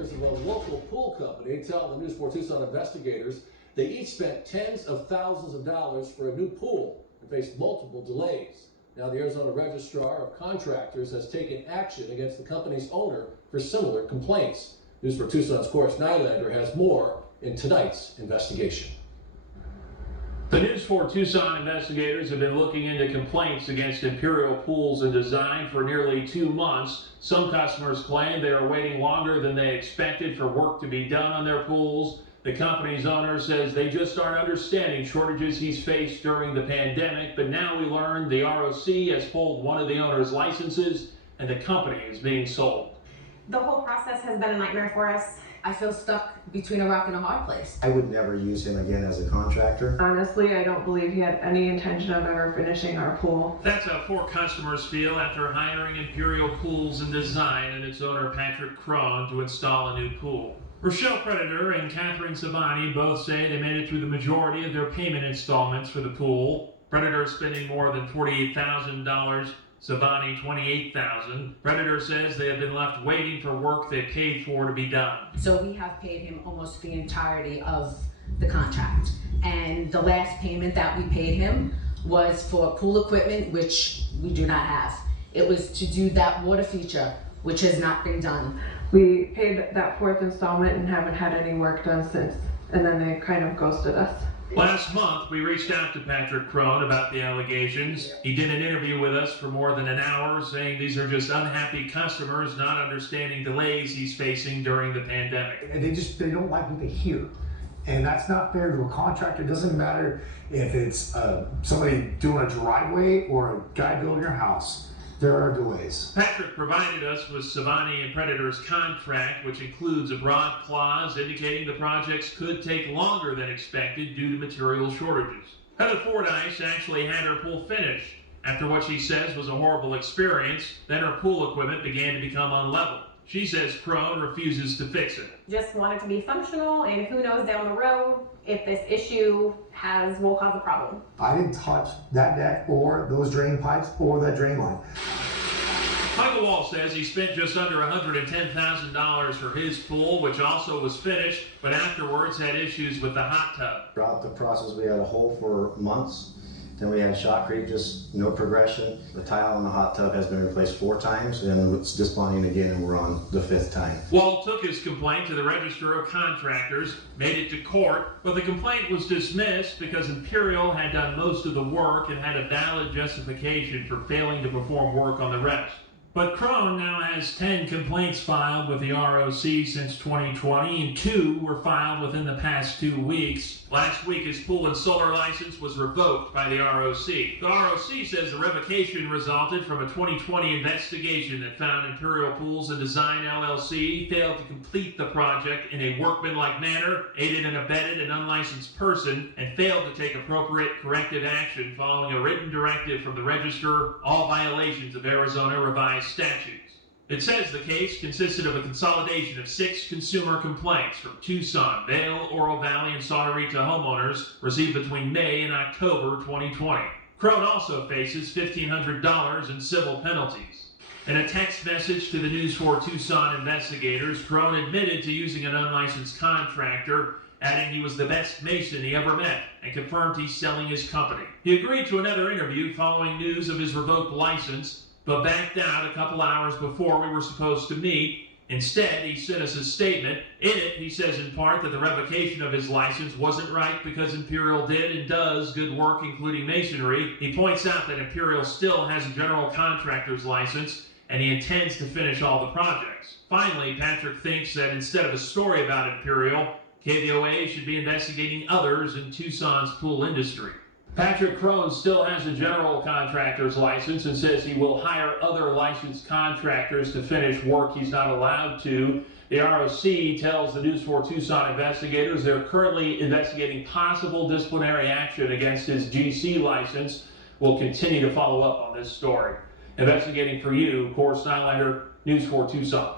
customers of a local pool company tell the News 4 Tucson investigators they each spent tens of thousands of dollars for a new pool and faced multiple delays. Now, the Arizona Registrar of Contractors has taken action against the company's owner for similar complaints. News 4 Tucson's Chorus Nylander has more in tonight's investigation. The News 4 Tucson investigators have been looking into complaints against Imperial Pools and Design for nearly 2 months. Some customers claim they are waiting longer than they expected for work to be done on their pools. The company's owner says they just aren't understanding shortages he's faced during the pandemic, but now we learn the ROC has pulled one of the owner's licenses and the company is being sold. The whole process has been a nightmare for us. I feel stuck between a rock and a hard place. I would never use him again as a contractor. Honestly, I don't believe he had any intention of ever finishing our pool. That's how 4 customers feel after hiring Imperial Pools and Design and its owner Patrick Crone to install a new pool. Rochelle Predator and Catherine Savani both say they made it through the majority of their payment installments for the pool. Predator spending more than $48,000. Savani $28,000. Predator says they have been left waiting for work they paid for to be done. So we have paid him almost the entirety of the contract. And the last payment that we paid him was for pool equipment, which we do not have. It was to do that water feature, which has not been done. We paid that 4th installment and haven't had any work done since. And then they kind of ghosted us. Last month, we reached out to Patrick Crone about the allegations. He did an interview with us for more than an hour, saying these are just unhappy customers not understanding delays he's facing during the pandemic. And they don't like what they hear. And that's not fair to a contractor. It doesn't matter if it's somebody doing a driveway or a guy building your house. There are delays. Patrick provided us with Savani and Predator's contract, which includes a broad clause indicating the projects could take longer than expected due to material shortages. Heather Fordyce actually had her pool finished. After what she says was a horrible experience, then her pool equipment began to become unlevel. She says Crone refuses to fix it. Just want it to be functional, and who knows down the road if this issue will cause a problem. I didn't touch that deck or those drain pipes or that drain line. Michael Wall says he spent just under $110,000 for his pool, which also was finished, but afterwards had issues with the hot tub. Throughout the process, we had a hole for months. Then we had shot creep, just no progression. The tile in the hot tub has been replaced 4 times, and it's disbonding again, and we're on the 5th time. Wall took his complaint to the Register of Contractors, made it to court, but the complaint was dismissed because Imperial had done most of the work and had a valid justification for failing to perform work on the rest. But Crone now has 10 complaints filed with the ROC since 2020, and 2 were filed within the past 2 weeks. Last week, his pool and solar license was revoked by the ROC. The ROC says the revocation resulted from a 2020 investigation that found Imperial Pools and Design LLC failed to complete the project in a workmanlike manner, aided and abetted an unlicensed person, and failed to take appropriate corrective action following a written directive from the Register, all violations of Arizona revised statutes. It says the case consisted of a consolidation of 6 consumer complaints from Tucson, Vail, Oro Valley, and Sauterita homeowners received between May and October 2020. Crone also faces $1,500 in civil penalties. In a text message to the News 4 Tucson investigators, Crone admitted to using an unlicensed contractor, adding he was the best mason he ever met and confirmed he's selling his company. He agreed to another interview following news of his revoked license, but backed out a couple hours before we were supposed to meet. Instead, he sent us a statement. In it, he says in part that the revocation of his license wasn't right because Imperial did and does good work, including masonry. He points out that Imperial still has a general contractor's license, and he intends to finish all the projects. Finally, Patrick thinks that instead of a story about Imperial, KVOA should be investigating others in Tucson's pool industry. Patrick Crone still has a general contractor's license and says he will hire other licensed contractors to finish work he's not allowed to. The ROC tells the News 4 Tucson investigators they're currently investigating possible disciplinary action against his GC license. We'll continue to follow up on this story. Investigating for you, Chorus Nylander, News 4 Tucson.